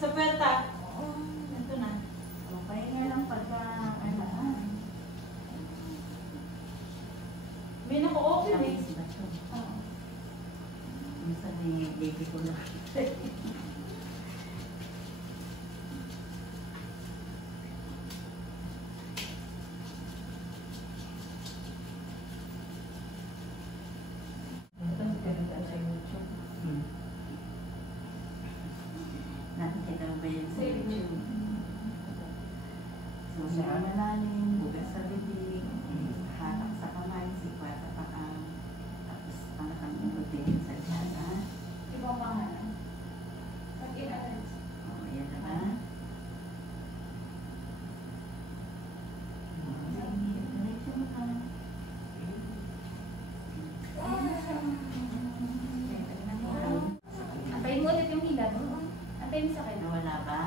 Sa puwerta. Ito na. Okay nga lang pagka, ano, May nako-open eh. nakikis ba ito? Oo. Minsan ni baby ko na. Nakikita mo ba yan sa YouTube? So, sa malalim, bugas sa bibig, hatak sa kamay, sikwat sa paa, tapos panakang inutin sa tiyaga. Ibang pangalan. Pag-i-alas. O, yan na ba? Diretso mo ka. Antayin mo ulit yung hila doon. Antayin mo sa akin. Nawala ba?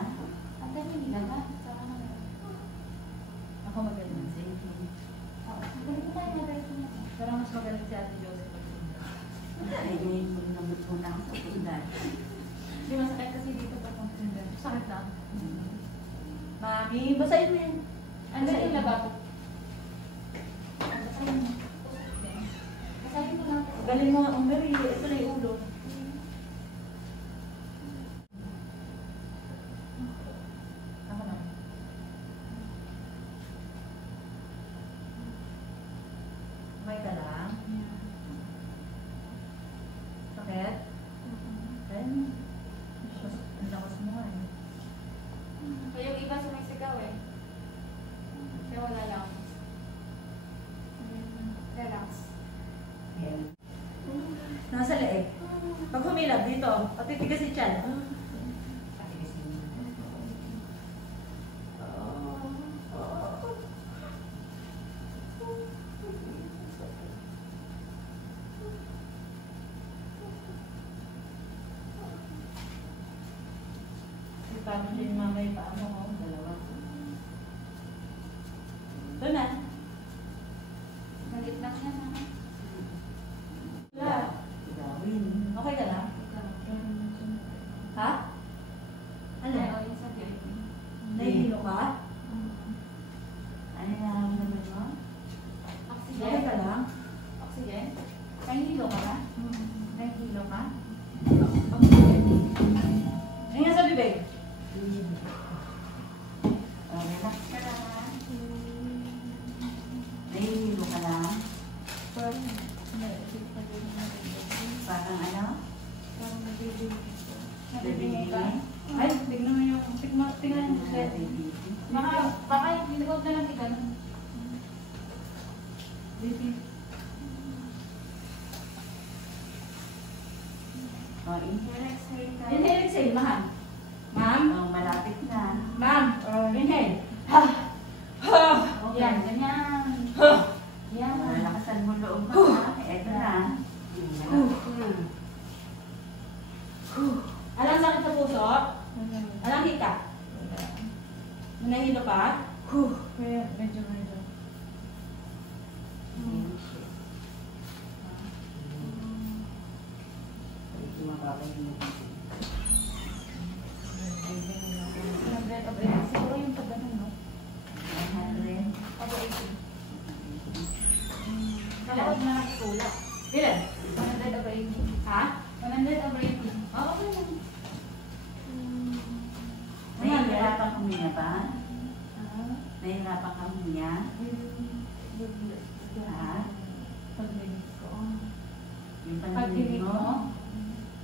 Antayin mo yung hila ba? Ako magaling. Sige. Magaling tayo, magaling tayo. Pero mas magaling si Ate Joseph. Ay, ngayon mo namit muna ako sa pundan. Hindi masakit kasi dito pa kung sundan. Sakit lang. Mami, basahin mo yan. Ano yung lababo? Basahin mo. Basahin mo lang. Galing mo, ang Mary. Ito na yung ulo. Ako na. May ka lang? Sakit? Then, ang lakas mo nga eh. So, yung iba sumisigaw eh. Kaya wala lang. Relax. Nasa leeg. Pag humilap dito, patitigas si Chan. Paano din mama yung paano ko? Dalawa. Ito na. Malit lang yan. Wala. Gawin. Okay ka lang? Ha? Ano? Ano? Yung sa gawin. Nahihilo ka? Ano yung naman mo? Okay Oxygen? ka lang? Oxygen? Nahihilo ka ba? Nahihilo ka? Oxygen? Ano nga sa bibig? Relax ka lang ha. Nahihilo ka lang. Parang ano? Nabibigay ka? Ay, tignan mo yung... Tignan mo yung... Baka huwag na lang ikaw. Baby. O, inhale, exhale ka. Inhale, exhale, mahal. Ma'am? O, malapit na. Ma'am, inhale. Ha! Ha! Yan, ganyan. Ha! Yan. Lakasan mo loob mo ha. Eto na. Alang sakit sa puso? Alang hika? Manahilo ka? Medyo. Siguro yung pagdating, no? 100. Ako 80. Kalawag na lang itula. Ilan? 100 over 80. Ha? 100 over 80. Oo, okay lang. Nahihirapan ka muna ba? Nahihirapan ka muna? Ha? Pagdinig ko. Yung Pagdinig pandinig mo? mo?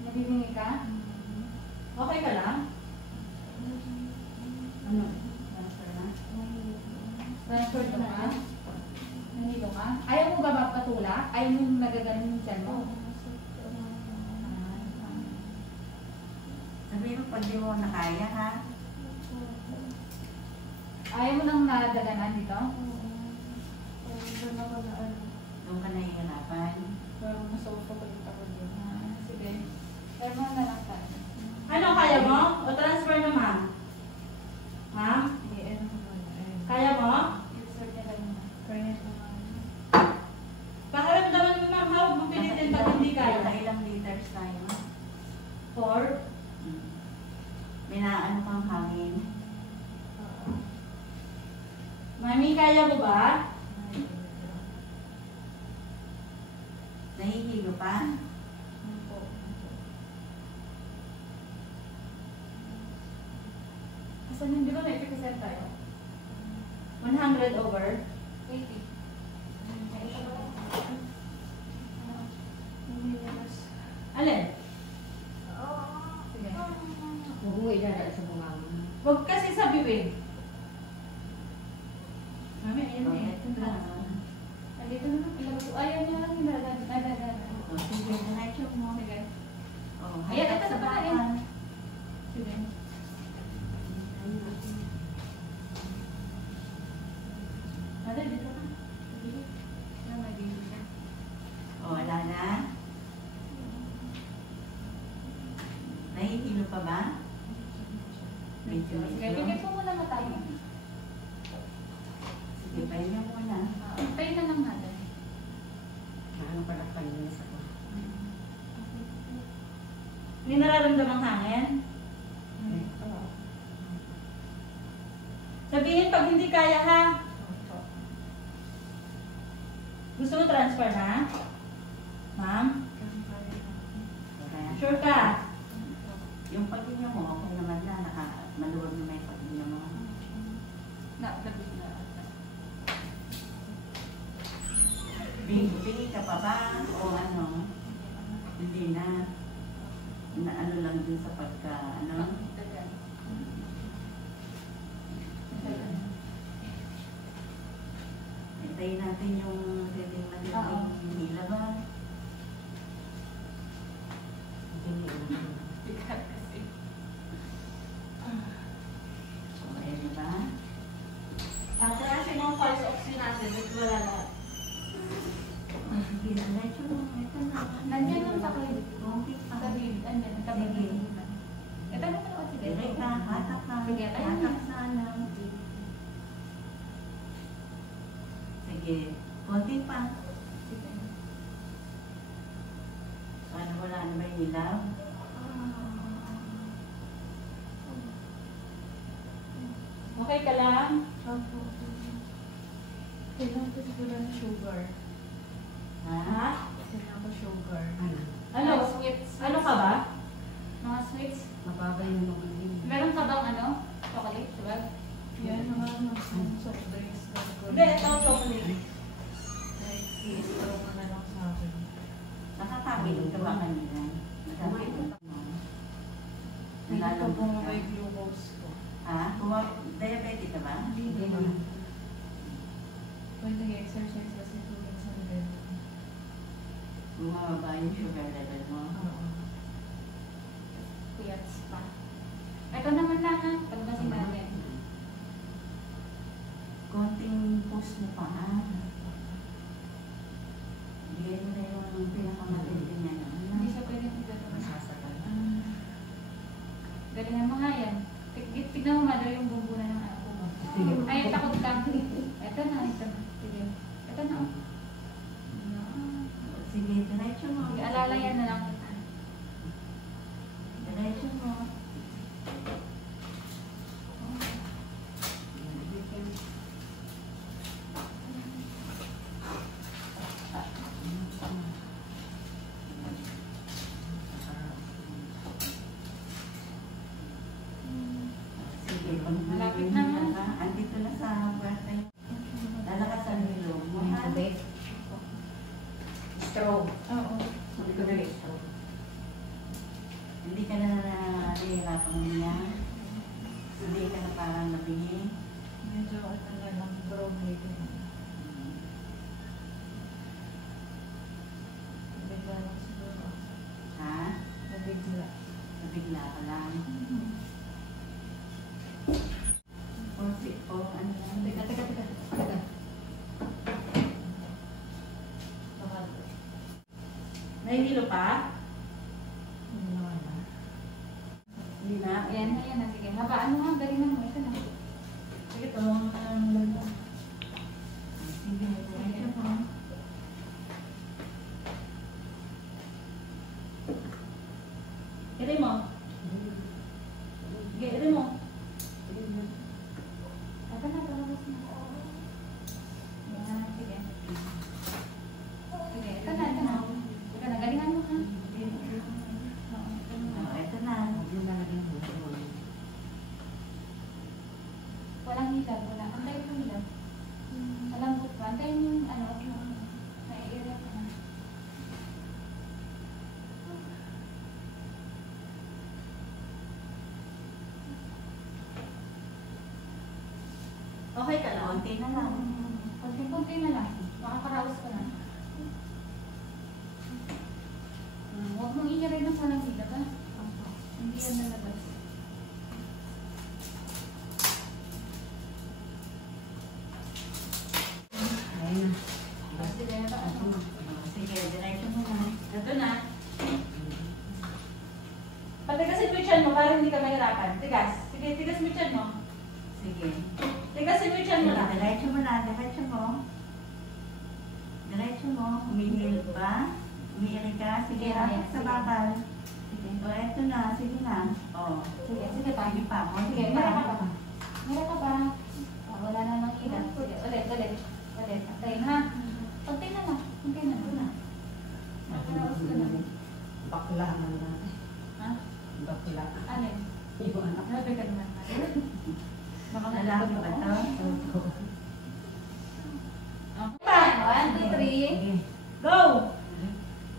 Nabibinig ka? Okay ka lang? Ano? Transfer na? Transfer ka na? Nahilo ka? Ayaw mo ba magpatula? Ayaw mo nagagaling yung tiyan mo? Sabihin mo pag di mo na kaya ha? Ayaw mo nang nadaganan dito? Doon ka nahihirapan. Pero masawag ko ulit ako din. Sige. Pero mo na lang tayo. Ano, kaya mo? O transfer na, ma'am? Ma'am? Kaya mo? I-resort niya lang muna. Pakiramdaman mo, ma'am, hawag mo pilitin pag hindi kaya. Nasa ilang liters tayo? 4? May naano kang hangin. Mami, kaya mo ba? Nahihilo pa? Asan hindi ba may 50% tayo? 100 over? 80. Alin? Sige. Mabuhay na sa bungang. Huwag kasi sa bibig. Mami, ayun na eh. Ito na. Nandito na lang. Ilabas ko. Ayaw niya lang yung nadadan. O, sige, diretso mo. Sige. O, Ayan, hanggang ito sa na pala baba. Sige. Mother, dito ka. Sige. Na, may baby ka. O, wala na? Nahihilo pa ba? Medyo, Sige, medyo. pipit mo muna mata mo. Sige, pahinga muna. Tayo na lang natin. Maano pala paninis ako. Hindi nararamdamang hangin? Oo. Sabihin pag hindi kaya ha. Gusto mo transfer na? Ma'am? Kaya, Sure ka? yung paghinga mo, okay naman na. Maluwag na may paghinga mo. Nakabit na. Bingi ka pa ba? O ano? Hindi na. Na ano lang din sa pagka, ano? Hintayin natin yung reading na Oo. hila ba? O, ayan na ba? Kasi mga pulse oxygen natin, ito wala lahat. Sige, diretso mo. Ito na. Nandiyan yung sa kulit. Okay pa. Sabi, andyan, tabi. Ito na pala kasi Dire ka, hatak ka. Sige, ayun Hatak na. sana. Sige, konti pa. Paano wala na ba yung ilaw? Okay ka lang? Kailangan ko siguro ng sugar. Ha? Kailangan ko sugar. Ano? Ano? Sweets. Ano ka ba? Mga sweets? Mababa yung mga yun. Meron ka bang ano? Chocolate, diba? Yan, mga soft drinks. Hindi, ito chocolate. I-straw mo na lang sa akin. Nakakabilog ka ba kanina? Nakakabilog ka mo? Hindi ko Nalalambot ka? bumaba yung glucose ko. Ha? Diabetic ka ba? Hindi naman. When nag-exercise kasi 2 weeks ang level. Bumababa yung sugar level mo? Oo. Kuyats pa. Ito naman lang ha, pagbasin natin. Konting push mo pa ha? Bigay mo na yung pinakamatindi na yun. Hindi siya pwedeng ito. Masasagal. Galingan mo nga yan. Tignan mo mother yung bumbunan ng ako mo. Ay, takot ka. Ito na, ito na. Sige. Ito na. Sige, diretso mo. Alalayan na lang kita. Diretso mo. Sige, Malapit na, ha? Andito na sa puwerta yun. Lalakasan mo yung loob mo. May ha? tubig. Straw. Oo. Sabi ko dali straw. Hindi ka na nahihirapang niya. Hindi ka na parang nabingi. Medyo ano na lang, groggy ko. Nabigla lang siguro. Ha? Nabigla. Nabigla ka lang. O ano lang. Teka. Teka. Nahihilo pa? Hindi naman na. Hindi na. Ayan na. Sige. Habaan mo nga. Galingan mo. Ito na. Sige, tulungan mo na lang lang. Sige, diretso mo. Kiri mo. Sige. Walang hilab, wala. Antayin mo hilab. Malambot ba? Antayin yung naiirit na. Okay ka na, konti na lang. Konti-konti na lang. Makakaraos ka na. Huwag mong i-rin na sa hilab, ha? Hindi yan nalabas. Ayun na. Sige, ano? Sige, diretso mo na. Ito na. Patigasin mo yung tiyan mo para hindi ka mahirapan. Tigas. Sige, tigas mo yung tiyan mo. Sige. Tigasin mo yung tiyan mo na. Diretso mo na, diretso mo. Diretso mo. Humihil ba? Humihil ka? Sige, Sige, hatak sa sige. bakal. Sige. O, eto na. Sige na. O. Sige, sige pa. Sige pa. Sige, meron ka ba? Meron ka ba? Wala na nang ilan. Sige, ulit. Antayin ha. Konti na lang. Konti na. Ito na. Makaraos ka na. Bakla naman natin. Ha? Bakla. Ano yun? Yung anak. Grabe ka naman. Baka Lalaki ba ito? Okay. 1, 2, 3. Sige. Go!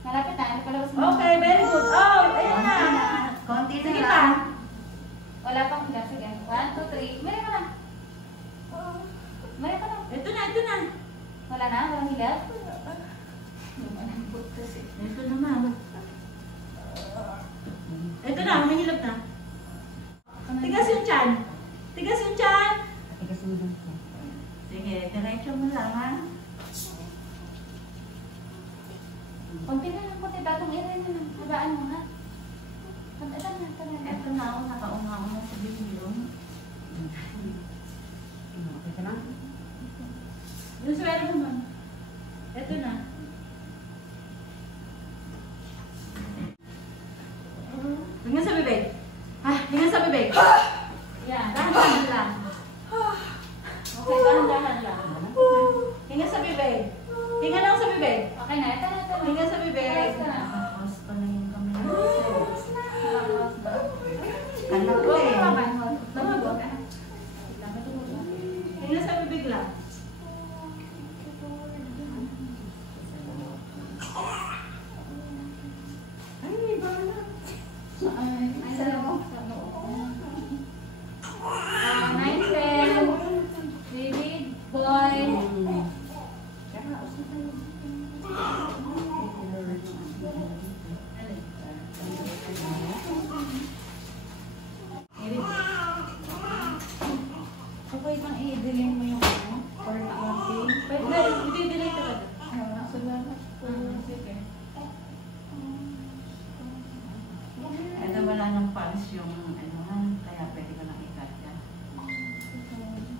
Malapit na. Ano palabas mo? Okay, very good. Oh, ayun na. Konti na Sige lang. pa. Wala pang ilan. Sige. 1, 2, 3. Meron ka na. Meron ka na. Ito na. Wala na? Walang hilap? Yung malambot kasi. Ito naman. Ito na, mahilap na. Tigas yung tiyan. Tigas yung tiyan. Tigas mo lang. Sige, diretso mo lang ha. Konti na lang. Konti. Batong irin na lang. Habaan mo ha. Ito na. Ito na ako, nakauna-una sa video. Okay ka na? Yung swero mo man. Ito na. Tingnan sa bibig. Tingnan sa bibig. Yan. Dahan-dahan lang. Okay, dahan-dahan lang. Tingnan sa bibig. Tingnan lang sa bibig. Okay na. Ito na. Tingnan sa bibig. Ayos ka na. Tapos pa na yung kami. Nakakawas ba? Anak ko Huwag eh. ka naman. Tumabog. Tingnan sa bibig lang. Ay, may bala. Ay, sa loob. 9, 10. David, boy. Okay bang i-delay mo yung ano? Or coffee? Pwede, i-delay ka ba? Salamat po. Sige. Ito wala ng pulse yung ano ha, kaya pwede ko nang ikat yan.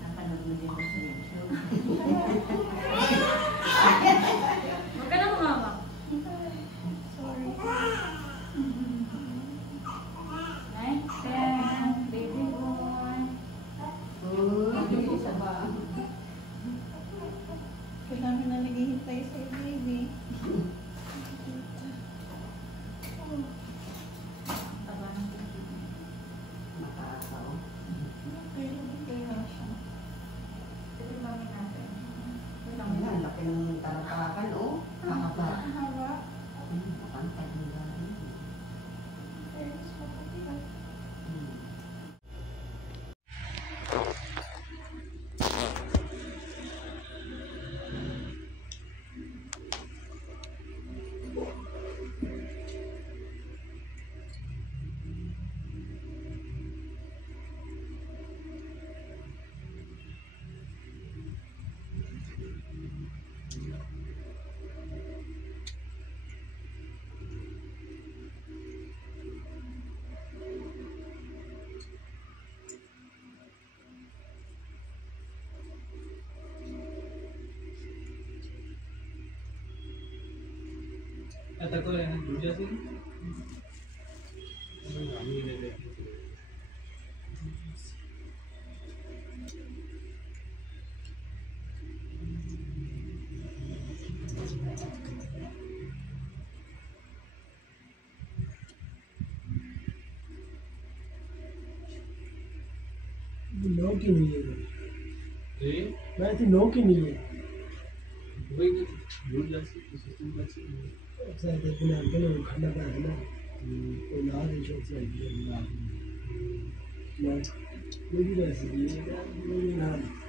Napanood mo din ko sa YouTube. Huwag ka na mumawak. Sorry. 9, 10. Baby boy. Isa ba? Kailangan na naghihintay sa baby. Taba ng baby. Makaasaw. Kaya siya. Sige, mami natin. Ang laki ng tarapakan, oh. Mahaba. Haba. Makantay mo lang. आता को है दूसरा से हम ही ले लेते हैं लोग क्यों नहीं है ये मैं थी नो की नहीं है वही तो दूर जा सकते सिस्टम का चाहिए अच्छा देखना है ना खाना का है ना तो ना देखो से ना मेरी वैसे ये ना